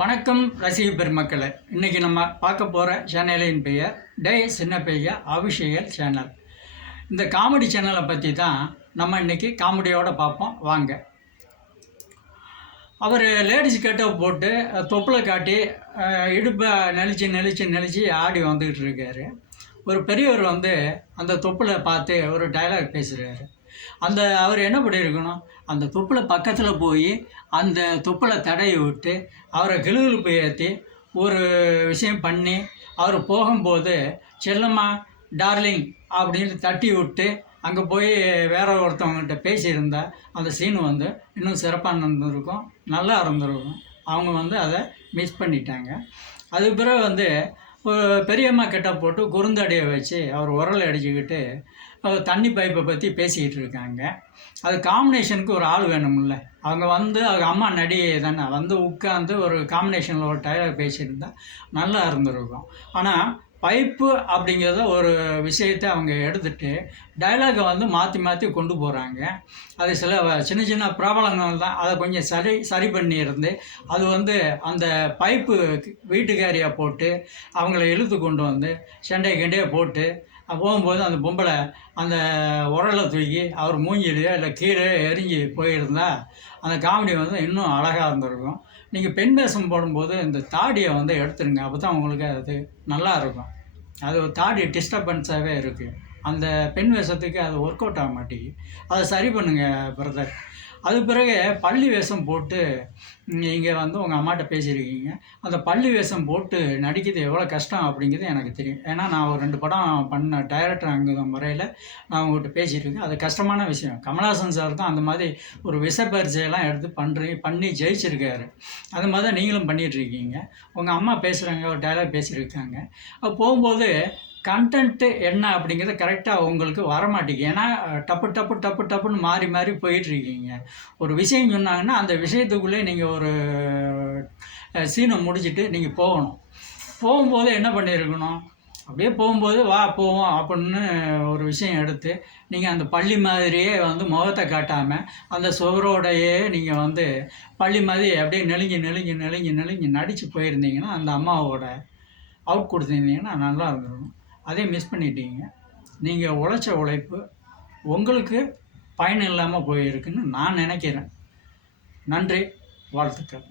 வணக்கம் ரசிக பெருமக்களே. இன்றைக்கி நம்ம பார்க்க போகிற சேனலின் பெயர் டே சின்ன பையா அபிஷேகல் சேனல். இந்த காமெடி சேனலை பற்றி தான் நம்ம இன்றைக்கி காமெடியோடு பார்ப்போம் வாங்க. அவர் லேடிஸ் கட்டப் போட்டு தொப்பில் காட்டி இடுப்பை நெளிச்சு ஆடி வந்துக்கிட்டு இருக்காரு. ஒரு பெரியவர் வந்து அந்த தொப்பில் பார்த்து ஒரு டைலாக் பேசுகிறாரு. அவர் என்ன பண்ணியிருக்கணும், அந்த தொப்பில் பக்கத்தில் போய் அந்த தொப்பில் தடையை விட்டு அவரை கிளுகிழுப்பு ஏற்றி ஒரு விஷயம் பண்ணி அவர் போகும்போது செல்லம்மா டார்லிங் அப்படின்னு தட்டி விட்டு அங்கே போய் வேற ஒருத்தவங்ககிட்ட பேசியிருந்தா அந்த சீன் வந்து இன்னும் சிறப்பாக நடந்திருக்கும், நல்லா இருந்திருக்கும். அவங்க வந்து அதை மிஸ் பண்ணிட்டாங்க. அதுக்கு பிறகு வந்து பெரியம்மா கிட்ட போட்டு குறுந்தடியை வச்சு அவர் உரல் அடிச்சுக்கிட்டு தண்ணி பைப்பை பற்றி பேசிக்கிட்டு இருக்காங்க. அது காம்பினேஷனுக்கு ஒரு ஆள் வேணும்ல. அவங்க வந்து அவங்க அம்மா நடிகை தானே வந்து உட்காந்து ஒரு காம்பினேஷனில் ஒரு டைலாக் பேசியிருந்தா நல்லா இருந்திருக்கும். ஆனால் பைப்பு அப்படிங்கிறத ஒரு விஷயத்தை அவங்க எடுத்துகிட்டு டைலாகை வந்து மாற்றி கொண்டு போகிறாங்க. அது சில சின்ன பிரபலங்கள் தான் அதை கொஞ்சம் சரி பண்ணியிருந்து அது வந்து அந்த பைப்பு வீட்டுக்காரியாக போட்டு அவங்கள இழுத்து கொண்டு வந்து சண்டையை போட்டு போகும்போது அந்த பொம்பளை அந்த உரலை தூக்கி அவர் மூஞ்சிலையோ இல்லை கீழே எரிஞ்சு போயிருந்தா அந்த காமெடி வந்து இன்னும் அழகாக இருந்திருக்கும். நீங்கள் பெண் வேஷம் போடும்போது இந்த தாடியை வந்து எடுத்துருங்க, அப்போ தான் உங்களுக்கு அது நல்லா இருக்கும். அது ஒரு தாடி டிஸ்டர்பன்ஸாகவே இருக்குது. அந்த பெண் வேஷத்துக்கு அது ஒர்க் அவுட் ஆக மாட்டேங்குது. அதை சரி பண்ணுங்கள் பிரதர். அது பிறகு பள்ளி வேஷம் போட்டு நீங்கள் வந்து உங்கள் அம்மாட்ட பேசியிருக்கீங்க. அந்த பள்ளி வேஷம் போட்டு நடிக்கிறது எவ்வளோ கஷ்டம் அப்படிங்கிறது எனக்கு தெரியும். ஏன்னா நான் ஒரு 2 படம் பண்ண டைரக்டர் அங்கே முறையில் நான் உங்கள்கிட்ட பேசிகிட்ருக்கேன். அது கஷ்டமான விஷயம். கமல்ஹாசன் சார் தான் அந்த மாதிரி ஒரு விஷப்பரிச்சையெல்லாம் எடுத்து பண்ணி ஜெயிச்சிருக்காரு. அது மாதிரி தான் நீங்களும் பண்ணிகிட்ருக்கீங்க. உங்கள் அம்மா பேசுகிறாங்க, ஒரு டைலாக் பேசியிருக்காங்க. போகும்போது கண்டென்ட்டு என்ன அப்படிங்கிறது கரெக்டாக உங்களுக்கு வரமாட்டேங்குது. ஏன்னா டப்புன்னு மாறி போயிட்டுருக்கீங்க. ஒரு விஷயம் சொன்னாங்கன்னா அந்த விஷயத்துக்குள்ளே நீங்கள் ஒரு சீனை முடிச்சுட்டு நீங்கள் போகும்போது என்ன பண்ணியிருக்கணும், அப்படியே போகும்போது போவோம் அப்படின்னு ஒரு விஷயம் எடுத்து நீங்கள் அந்த பள்ளி மாதிரியே வந்து முகத்தை காட்டாமல் அந்த சுவரோடையே நீங்கள் வந்து பள்ளி மாதிரி அப்படியே நெளிஞ்சு நடித்து போயிருந்தீங்கன்னா அந்த அம்மாவோட அவுட் கொடுத்துருந்தீங்கன்னா நல்லா இருந்திருக்கும். அதே மிஸ் பண்ணிட்டீங்க. நீங்கள் உழைச்ச உழைப்பு உங்களுக்கு பயன் இல்லாமல் போயிருக்குன்னு நான் நினைக்கிறேன். நன்றி, வாழ்த்துக்கள்.